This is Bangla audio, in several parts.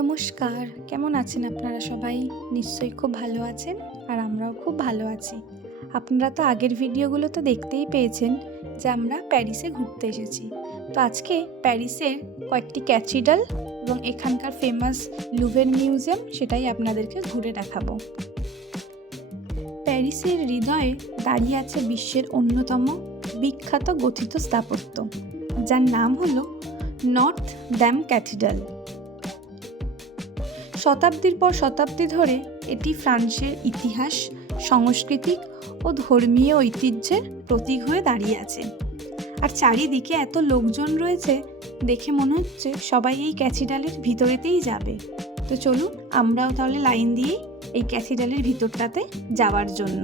নমস্কার, কেমন আছেন আপনারা সবাই? নিশ্চয়ই খুব ভালো আছেন আর আমরাও খুব ভালো আছি। আপনারা তো আগের ভিডিওগুলো তো দেখতেই পেয়েছেন যে আমরা প্যারিসে ঘুরতে এসেছি। তো আজকে প্যারিসের কয়েকটি ক্যাথিড্রাল এবং এখানকার ফেমাস লুভের মিউজিয়াম সেটাই আপনাদেরকে ঘুরে দেখাবো। প্যারিসের হৃদয়ে দাঁড়িয়ে আছে বিশ্বের অন্যতম বিখ্যাত গথিত স্থাপত্য, যার নাম হলো নর্থ ড্যাম ক্যাথিড্রাল। শতাব্দীর পর শতাব্দী ধরে এটি ফ্রান্সের ইতিহাস, সাংস্কৃতিক ও ধর্মীয় ঐতিহ্যের প্রতীক হয়ে দাঁড়িয়ে আছে। আর চারিদিকে এত লোকজন রয়েছে, দেখে মনে হচ্ছে সবাই এই ক্যাথিড্রালের ভিতরেতেই যাবে। তো চলুন আমরাও তাহলে লাইন দিয়ে এই ক্যাথিড্রালের ভিতরটাতে যাওয়ার জন্য।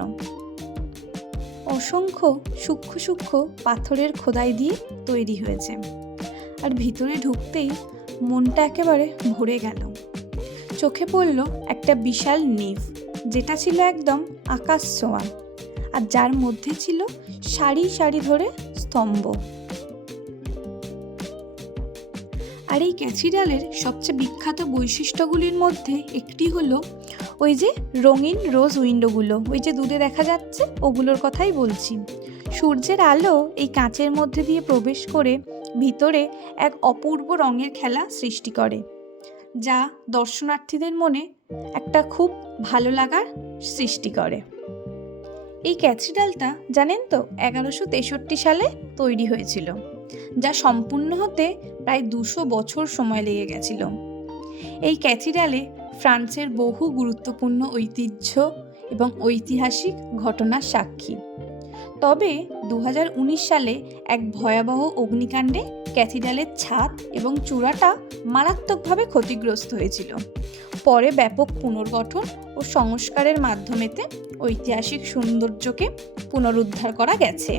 অসংখ্য সূক্ষ্ম সূক্ষ্ম পাথরের খোদাই দিয়ে তৈরি হয়েছে, আর ভিতরে ঢুকতেই মনটা একেবারে ভরে গেল। চোখে পড়ল একটা বিশাল নিভ, যেটা ছিল একদম আকাশ ছোঁয়া, আর যার মধ্যে ছিল সারি সারি ধরে স্তম্ভ। আর এই ক্যাথিড্রালের সবচেয়ে বিখ্যাত বৈশিষ্ট্যগুলির মধ্যে একটি হলো ওই যে রঙিন রোজ উইন্ডোগুলো, ওই যে দূরে দেখা যাচ্ছে, ওগুলোর কথাই বলছি। সূর্যের আলো এই কাঁচের মধ্যে দিয়ে প্রবেশ করে ভিতরে এক অপূর্ব রঙের খেলা সৃষ্টি করে, যা দর্শনার্থীদের মনে একটা খুব ভালো লাগার সৃষ্টি করে। এই ক্যাথিড্রালটা জানেন তো 1163 সালে তৈরি হয়েছিল, যা সম্পূর্ণ হতে প্রায় 200 বছর সময় লেগে গেছিল। এই ক্যাথিড্রালে ফ্রান্সের বহু গুরুত্বপূর্ণ ঐতিহ্য এবং ঐতিহাসিক ঘটনার সাক্ষী। তবে 2019 সালে এক ভয়াবহ অগ্নিকাণ্ডে ক্যাথিড্রালের ছাদ এবং চূড়াটা মারাত্মকভাবে ক্ষতিগ্রস্ত হয়েছিল। পরে ব্যাপক পুনর্গঠন ও সংস্কারের মাধ্যমেতে ঐতিহাসিক সৌন্দর্যকে পুনরুদ্ধার করা গেছে।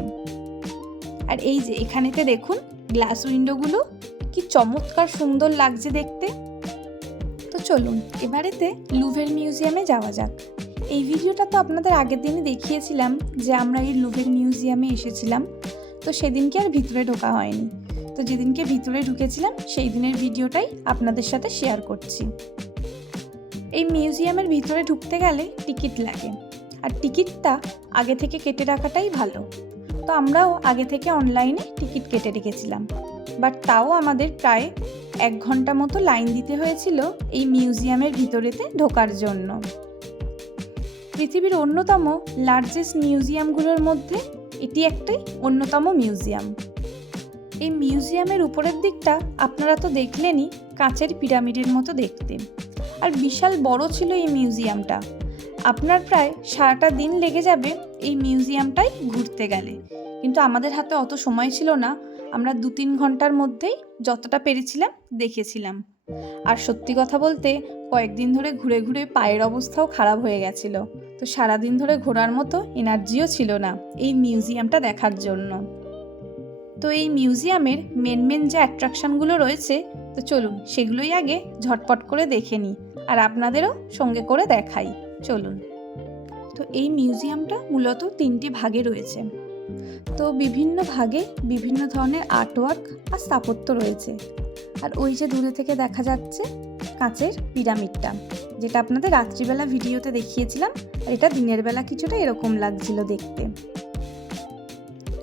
আর এই যে এখানেতে দেখুন গ্লাস উইন্ডোগুলো কি চমৎকার সুন্দর লাগছে দেখতে। তো চলুন এবারেতে লুভের মিউজিয়ামে যাওয়া যাক। এই ভিডিওটা তো আপনাদের আগের দিনই দেখিয়েছিলাম যে আমরা এই লুভের মিউজিয়ামে এসেছিলাম, তো সেদিনকে আর ভিতরে ঢোকা হয়নি। তো যেদিনকে ভিতরে ঢুকেছিলাম সেই দিনের ভিডিওটাই আপনাদের সাথে শেয়ার করছি। এই মিউজিয়ামের ভিতরে ঢুকতে গেলে টিকিট লাগে, আর টিকিটটা আগে থেকে কেটে রাখাটাই ভালো। তো আমরাও আগে থেকে অনলাইনে টিকিট কেটে রেখেছিলাম, বাট তাও আমাদের প্রায় 1 ঘন্টা মতো লাইন দিতে হয়েছিল এই মিউজিয়ামের ভিতরেতে ঢোকার জন্য। পৃথিবীর অন্যতম লার্জেস্ট মিউজিয়ামগুলোর মধ্যে এটি একটাই অন্যতম মিউজিয়াম। এই মিউজিয়ামের উপরের দিকটা আপনারা তো দেখলেনই, কাঁচের পিরামিডের মতো দেখতে, আর বিশাল বড় ছিল এই মিউজিয়ামটা। আপনার প্রায় সারাটা দিন লেগে যাবে এই মিউজিয়ামটাই ঘুরতে গেলে, কিন্তু আমাদের হাতে অত সময় ছিল না। আমরা 2-3 ঘন্টার মধ্যেই যতটা পেরেছিলাম দেখেছিলাম। আর সত্যি কথা বলতে কয়েকদিন ধরে ঘুরে ঘুরে পায়ের অবস্থাও খারাপ হয়ে গেছিলো, তো সারাদিন ধরে ঘোরার মতো এনার্জিও ছিল না এই মিউজিয়ামটা দেখার জন্য। তো এই মিউজিয়ামের মেন যে অ্যাট্রাকশনগুলো রয়েছে, তো চলুন সেগুলোই আগে ঝটপট করে দেখে নিই, আর আপনাদেরও সঙ্গে করে দেখাই। চলুন। তো এই মিউজিয়ামটা মূলত 3টে ভাগে রয়েছে। তো বিভিন্ন ভাগে বিভিন্ন ধরনের আর্টওয়ার্ক আর স্থাপত্য রয়েছে। আর ওই যে দূরে থেকে দেখা যাচ্ছে কাঁচের পিরামিডটা, যেটা আপনাদের রাত্রিবেলা ভিডিওতে দেখিয়েছিলাম, আর এটা দিনের বেলা কিছুটা এরকম লাগছিল দেখতে।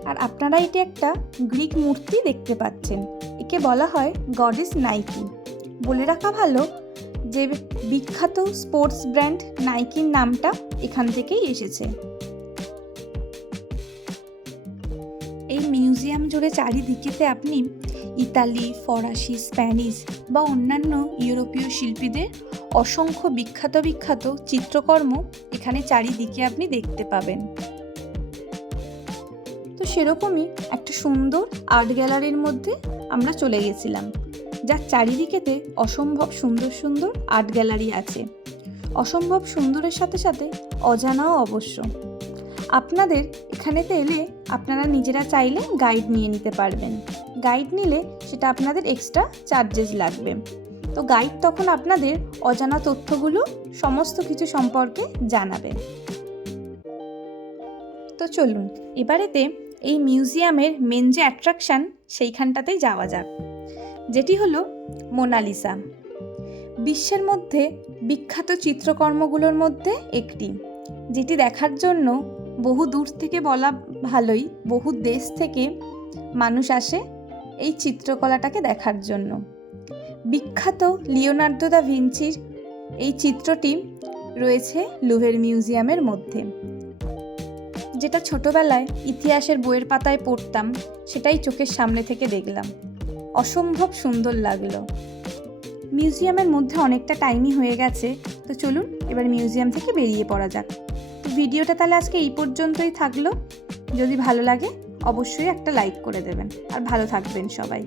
আর আপনারা এটি একটা গ্রিক মূর্তি দেখতে পাচ্ছেন, একে বলা হয় গডেস নাইকি। বলে রাখা ভালো যে বিখ্যাত স্পোর্টস ব্র্যান্ড নাইকির নামটা এখান থেকেই এসেছে। এই মিউজিয়াম জুড়ে চারিদিকেতে আপনি ইতালি, ফরাসি, স্প্যানিশ বা অন্যান্য ইউরোপীয় শিল্পীদের অসংখ্য বিখ্যাত চিত্রকর্ম এখানে চারিদিকে আপনি দেখতে পাবেন। তো সেরকমই একটা সুন্দর আর্ট গ্যালারির মধ্যে আমরা চলে গেছিলাম, যার চারিদিকেতে অসম্ভব সুন্দর সুন্দর আর্ট গ্যালারি আছে। অসম্ভব সুন্দরের সাথে সাথে অজানাও অবশ্য। আপনাদের এখানেতে এলে আপনারা নিজেরা চাইলে গাইড নিয়ে নিতে পারবেন। গাইড নিলে সেটা আপনাদের এক্সট্রা চার্জেস লাগবে। তো গাইড তখন আপনাদের অজানা তথ্যগুলো সমস্ত কিছু সম্পর্কে জানাবে। তো চলুন এবারেতে এই মিউজিয়ামের মেন যে অ্যাট্রাকশান সেইখানটাতেই যাওয়া যাক, যেটি হলো মোনালিসা। বিশ্বের মধ্যে বিখ্যাত চিত্রকর্মগুলোর মধ্যে একটি, যেটি দেখার জন্য বহু দূর থেকে বলা ভালোই, বহু দেশ থেকে মানুষ আসে এই চিত্রকলাটাকে দেখার জন্য। বিখ্যাত লিওনার্দো দা ভিঞ্চির এই চিত্রটি রয়েছে লুভের মিউজিয়ামের মধ্যে। যেটা ছোটবেলায় ইতিহাসের বইয়ের পাতায় পড়তাম, সেটাই চোখের সামনে থেকে দেখলাম, অসম্ভব সুন্দর লাগলো। মিউজিয়ামের মধ্যে অনেকটা টাইমই হয়ে গেছে, তো চলুন এবার মিউজিয়াম থেকে বেরিয়ে পড়া যাক। তো ভিডিওটা তাহলে আজকে এই পর্যন্তই থাকলো। যদি ভালো লাগে অবশ্যই একটা লাইক করে দেবেন, আর ভালো থাকবেন সবাই।